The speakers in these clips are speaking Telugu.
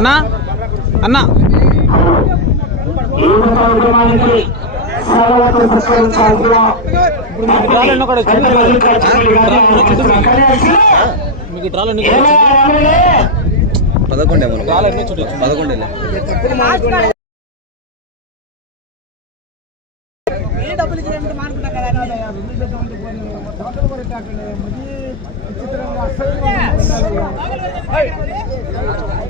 అన్నా అన్నా ఈ కార్యక్రమానికి స్వాగతం సత్కరించాల్సిన డ్రాలో కూడా వచ్చింది కలిసి మీకు డ్రాలో ఎన్ని ఎలా రావాలి? పదకొండే మనం డ్రాలో ఎన్ని చూడు పదకొండే ఆ విషయం గారు ఆ విషయం గారు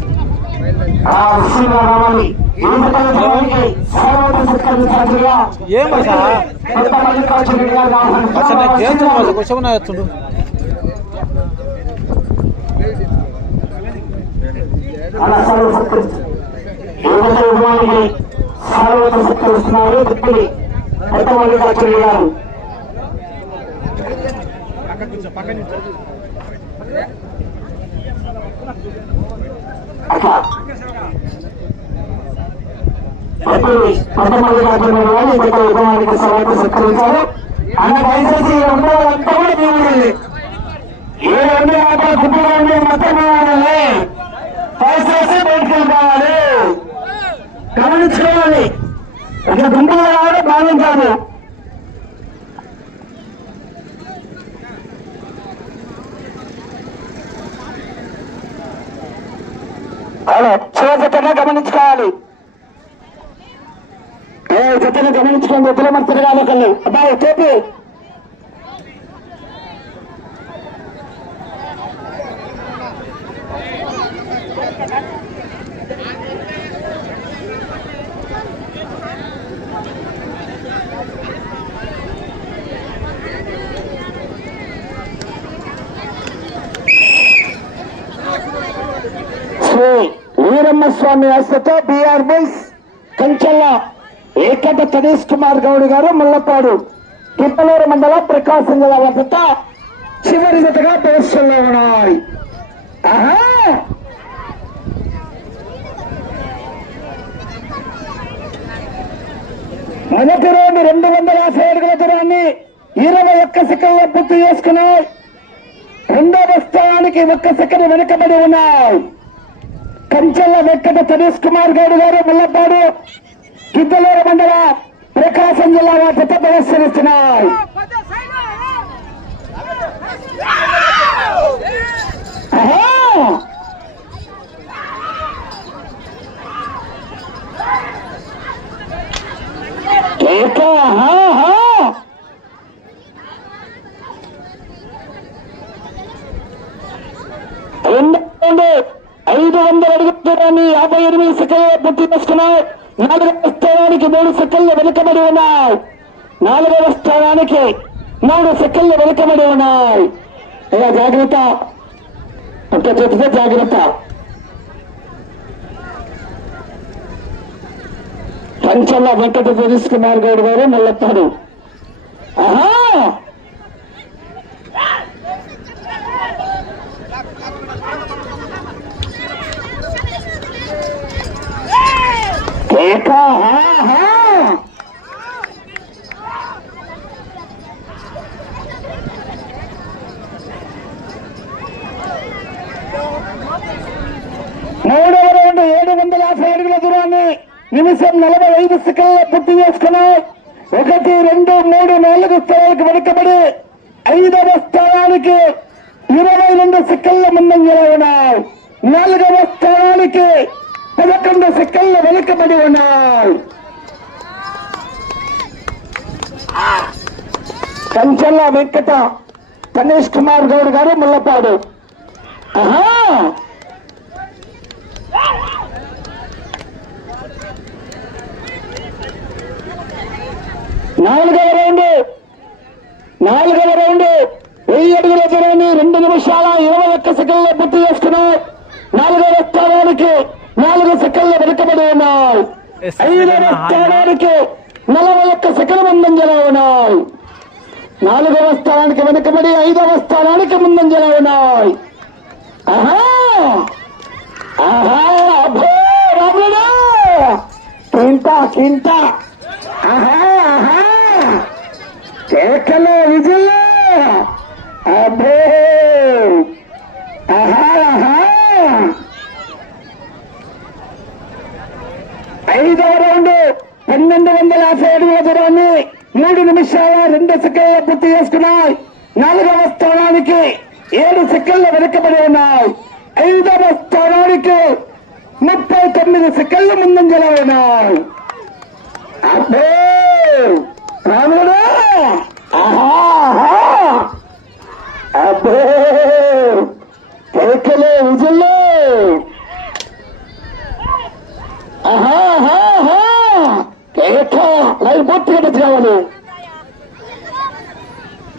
కార్యక్రమానికి స్వాగతం సత్కరించాల్సిందిగా ఏం కొంచెం అలా మల్లికార్జున గారు కొత్త మల్లికార్జున రెడ్డి గారు ఈ కార్యక్రమానికి సత్కరించారు అన్న దయచేసి ఉండవాలంతా కూడా దేవుడు ఏ రెండు ఆటలు గుంపులు మొత్తం కావాలి దయచేసి గమనించుకోవాలి ఇక్కడ గుంపులు రావడం భావించాలి Al topu. Sri Veeramaswamy has the top. BR ఏకట Satish Kumar Goud గారు ముళ్ళపాడు తిప్పలూరు మండలం ప్రకాశం జిల్లా వద్ద చివరి జతగా ప్రదర్శనలో ఉన్నాయి మొదటి రోజు రెండు వందల యాభై అడుగుల దూరాన్ని ఇరవై ఒక్క సెకండ్లో పూర్తి చేసుకున్నాయి. రెండవ స్థానానికి ఒక్క సెకండ్ వెనుకబడి ఉన్నాయి. కంచెల్ల వెంకట సతీష్ కుమార్ గౌడ్ గారు ముల్లపాడు గిద్దలూరు మండల ప్రకాశం జిల్లా పెద్ద ప్రదర్శనిస్తున్నాయి ఐదు వందల అడుగుల యాభై ఎనిమిది సెకండ్ పూర్తి చేసుకున్నాయి. నాలుగవ స్థానానికి మూడు సెకండ్లు వెనుకబడి ఉన్నాయి. నాలుగవ స్థానానికి మూడు సెకండ్లు వెనుకబడి ఉన్నాయి. ఇలా జాగ్రత్త. ఒక్క చెప్తే జాగ్రత్త. పంచల్ల వెంకట తెలుసుకున్నారు కుమార్ గౌడ్ గారు మల్లెత్తాడు ఆహా కేక ఆహా మూడవ రౌండ్ ఏడు వందల యాభై అడుగుల దూరాన్ని నిమిషం నలభై ఐదు సెకండ్ల పూర్తి ఒకటి రెండు మూడు నాలుగు స్థానాలకు వెనుకబడి ఐదవ స్థానానికి ఇరవై రెండు సిక్కల్లో ముందంజలో ఉన్నాయి నాలుగవ స్థానానికి పదకొండు సిక్కల్లో వెనుకబడి ఉన్నాయి కంచెల్ల వెంకట గణేష్ కుమార్ గౌడ్ గారు ముల్లపాడు ఆహా! నాలుగవ రౌండ్ నాలుగవ రౌండ్ వెయ్యి అడుగుల దూరాన్ని రెండు నిమిషాల ఇరవై ఒక్క సెకండ్లో పూర్తి చేసుకున్నాయి నాలుగవ స్థానానికి నాలుగు సెకండ్ల వెనుకబడి ఉన్నాయి ఐదవ స్థానానికి నలభై ఒక్క సెకండ్ ముందంజలో ఉన్నాయి నాలుగవ స్థానానికి వెనుకబడి ఐదవ స్థానానికి ముందంజలో ఉన్నాయి ఆహా ఆహా అబ్బో రాముడా కింట కింట ఆహా ఆహా కేకలు విజయ! అబ్బో! ఆహా ఐదవ రౌండ్ పన్నెండు వందల యాభై అడుగుల దూరాన్ని మూడు నిమిషాల రెండు సెకండ్ల పూర్తి చేసుకున్నాయి. నాలుగవ స్థానానికి ఏడు సెకండ్లు వెనుకబడి ఉన్నాయి. ఐదవ స్థానానికి ముప్పై తొమ్మిది సెకండ్ల ముందంజలో ఉన్నాయి. అబ్బో! రాముడు! అబ్బో కేకలే విజుల్లో ఆహా ఆహా, కేక లైన్ పూర్తిగా టచ్ కావాలి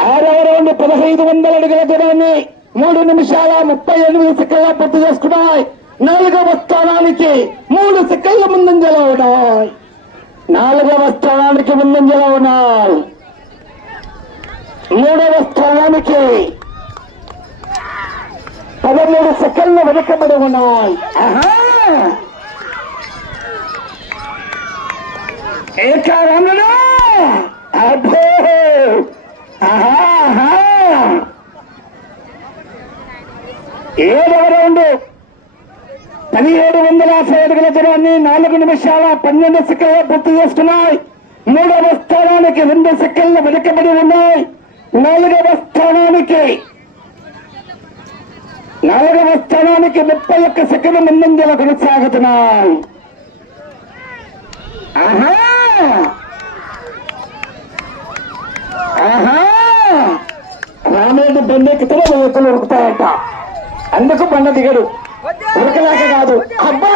ఆరవ రౌండ్ పదహైదు వందల అడుగుల దూరాన్ని మూడు నిమిషాల ముప్పై ఎనిమిది సెకండ్ల పూర్తి చేసుకున్నాయి నాలుగవ స్థానానికి మూడు సెకండ్ల ముందంజలో ఉన్నాయి నాలుగవ స్థానానికి ముందంజలో ఉన్నాయి. మూడవ స్థానానికి పదమూడు సెకండ్లు వెనుకబడి ఉన్నాయి. ఆహా! ఏకారాముడు అబ్బో! ఏడవ రౌండ్. పదిహేడు వందల యాభై అడుగుల దూరాన్ని నాలుగు నిమిషాల పన్నెండు సెకండ్లు పూర్తి చేస్తున్నాయి. మూడవ స్థానానికి రెండు సెకండ్లు వెనుకబడి ఉన్నాయి. నాలుగవ స్థానానికి నాలుగవ స్థానానికి ముప్పై ఒక్క సెకండ్ ముందంజల కొనసాగుతున్నాయి ఆహా! ఆహా! రామేడు బండెక్కితేనే వెయ్యకులు ఉరుకుతాయంట. అందుకు బండ దిగడు. ఉరకలేక కాదు. అబ్బా!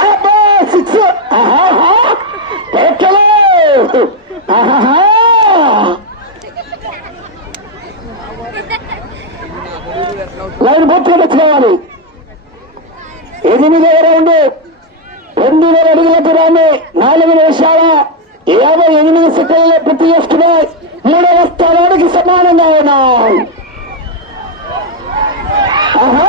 అబ్బా! సిక్స్! ఆహా ఆహా లైన్ పూర్తిగా తెచ్చుకోవాలి. ఎనిమిదవ రౌండ్. రెండు వేల అడుగుల దూరాన్ని నాలుగు నిమిషాల యాభై ఎనిమిది సెకండ్ల పూర్తి చేసుకున్నాయి. మూడవ స్థానానికి సమానంగా ఉన్నాయి ఆహా!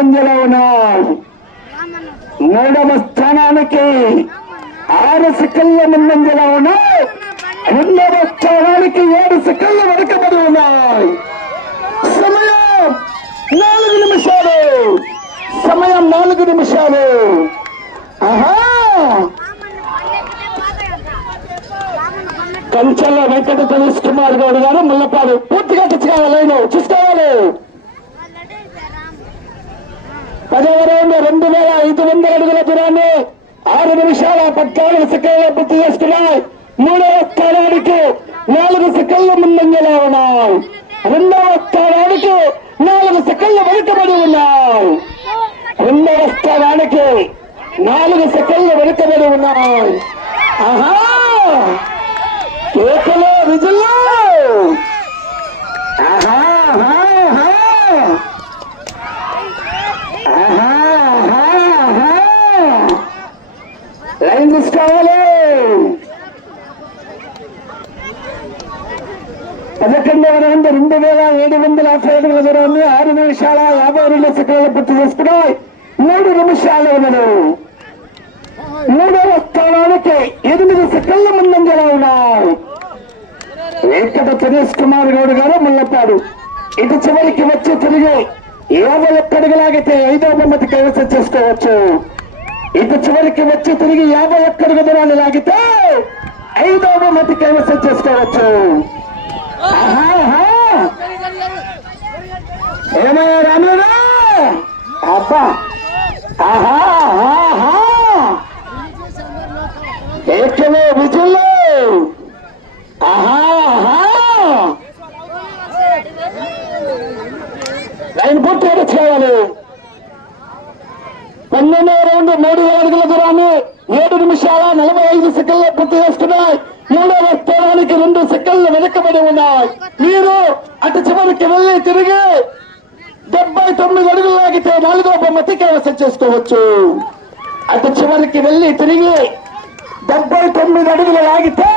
ముందులో ఉన్నాం మూడవ స్థానానికి ఆరు సెకండ్ల ముందంజలో ఉన్నాయి రెండవ స్థానానికి ఏడు సెకండ్లు వెనకబడి ఉన్నాయి. సమయం నాలుగు నిమిషాలు. సమయం నాలుగు నిమిషాలు. ఆహా! కంచెల్లో వెంకట గణేష్ కుమార్ గౌడ్ గారు ముల్లపాడు పూర్తిగా తెచ్చుకోవాలి చూసుకోవాలి. పదవ రౌండ్ రెండు వేల ఐదు వందల అడుగుల దూరాన్ని ఆరు నిమిషాల పద్నాలుగు సెకండ్ల పూర్తి చేసుకున్నాయి మూడవ స్థానానికి నాలుగు సెకండ్ల ముందంజలో ఉన్నాయి రెండవ స్థానానికి నాలుగు సెకండ్లు వెనుకబడి ఉన్నాయి రెండవ స్థానానికి నాలుగు సెకండ్లు వెనుకబడి ఉన్నాయి ఆహా కేకలో విజుల్లో ఆహా ఆహా, ఆహా. ఆహా, ఆహా, ఆహా. లైన్ తీసుకోవాలి పదకొండవ రౌండ్ రెండు వేల ఏడు వందల యాభై అడుగుల ఆరు నిమిషాల యాభై రెండు సెకండ్లు పూర్తి చేసుకున్నాయి. మూడు నిమిషాలు ఉన్నది. మూడవ స్థానానికి ఎనిమిది సెకండ్ల ముందంజలో ఉన్నారు వెంకట సురేష్ కుమార్ గౌడ్ గారు ముల్లపాడు ఇటు చివరికి వచ్చి తిరిగి యాభై ఒక్కడుగులాగితే ఐదో బొమ్మతి కైవసం చేసుకోవచ్చు. ఇటు చివరికి వచ్చి తిరిగి యాభై ఒక్కడుగు దూరాన్ని లాగితే ఐదో బొమ్మతి కైవసం చేసుకోవచ్చు. ఆహా, ఆహా. ఏమయ్యా రాముడు అబ్బా ఆహా ఆహా ఏకమే విజుల్లో ఆహా ఆహా మూడు వేల అడుగుల దూరాన్ని ఏడు నిమిషాల నలభై ఐదు సెకండ్లు పూర్తి చేసుకున్నాయి మూడవ స్థానానికి రెండు సెకండ్లు వెనకబడి ఉన్నాయి మీరు అటు చివరికి వెళ్ళి తిరిగి డెబ్బై తొమ్మిది అడుగులు లాగితే నాలుగో బొమ్మ కైవసం చేసుకోవచ్చు. అటు చివరికి వెళ్ళి తిరిగి డెబ్బై తొమ్మిది అడుగులు లాగితే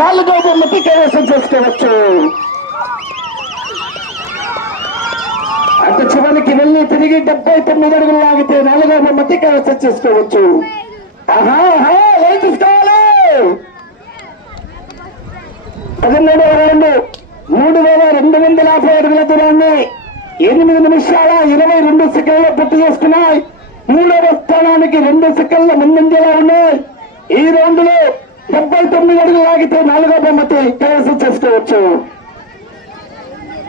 నాలుగో బొమ్మ కైవసం చేసుకోవచ్చు. అటు చివరికి వెళ్ళి తిరిగి డెబ్బై తొమ్మిది అడుగులు లాగితే నాలుగో బొమ్మ కైవసం చేసుకోవచ్చు. ఆహా ఆహా ఏం తీసుకోవాలి. పదమూడు రెండు మూడు వేల రెండు వందల యాభై అడుగుల దూరాన్ని ఎనిమిది నిమిషాల ఇరవై రెండు సెకండ్లు పూర్తి చేసుకున్నాయి. మూడవ స్థానానికి రెండు సెకండ్ల ముందంజలా ఉన్నాయి. ఈ రౌండ్లో డెబ్బై తొమ్మిది అడుగులు లాగితే నాలుగో బొమ్మతి కైవసం చేసుకోవచ్చు.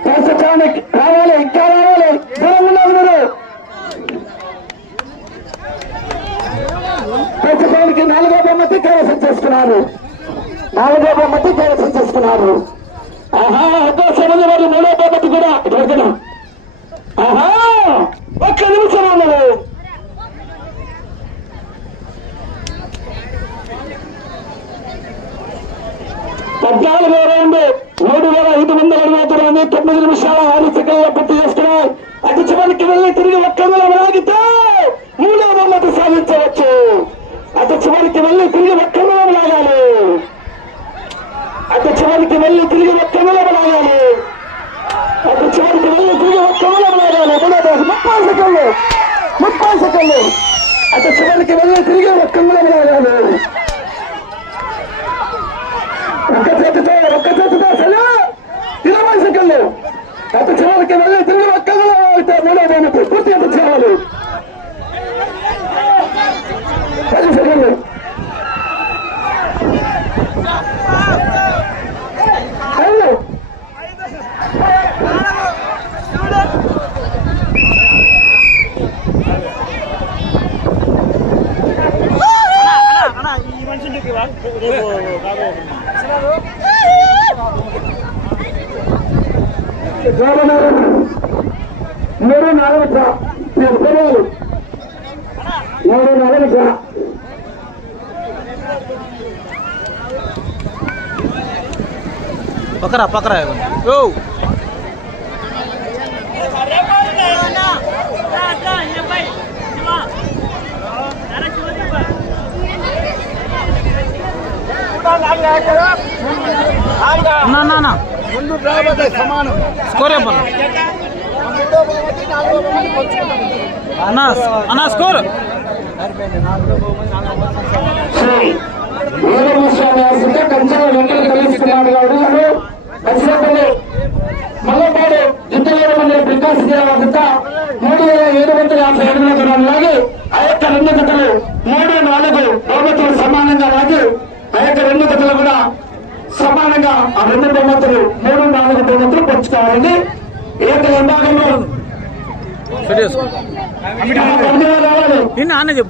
ప్రస్తుతానికి రావాలి ఇంకా రావాలి. దూరం ఉన్నారు మీరు. ప్రస్తుతానికి నాలుగో బొమ్మతి కైవసం చేసుకున్నారు. నాలుగో బొమ్మటి కైవసం చేసుకున్నారు. ఆహా అవకాశం ఉంది మరి మూడో బొమ్మటి కూడా దొరకన ఆహా ఒక్క నిమిషం అన్నారు పద్నాలుగు రౌండ్ మూడు వేల ఐదు వందల అరవై తొమ్మిది తొమ్మిది నిమిషాల ఆరు సెకండ్ల పూర్తి చేస్తున్నాయి అటు చివరికి వెళ్ళి తిరిగి ఒక్క లాగితే మూడో బొమ్మటి సాధించవచ్చు. అటు చివరికి వెళ్ళి తిరిగి ఒక్క లాగాలి అటు చివరికి వెళ్ళి తిరిగి ఒక్క నెల లాగాలి అటు చివరికి వెళ్ళి తిరిగి ఒక్క నెల లాగాలి మూడో ముప్పై సెకండ్లు ముప్పై సెకండ్లు అటు చివరికి వెళ్ళి తిరిగి ఒక్క నెల లాగాలి ఒక్క చేతితో ఒక్క చేతితో అసలు ఇరవై సెకండ్లు అటు చివరికి వెళ్ళి తిరిగి ఒక్క అయితే మూడో బొమ్మతి పూర్తి అటు చేయాలి పది సెకండ్లు వెళ్ళు. గవర్నర్ మూడు నాలుగు డ్రా పెద్దవాళ్ళు మూడు నాలుగు డ్రా పక్కరా పక్కరా. ఓ. నా నా నా. స్కోర్ చెప్పాలి అన్నా అన్నా స్కోర్. శ్రీ 나는 이제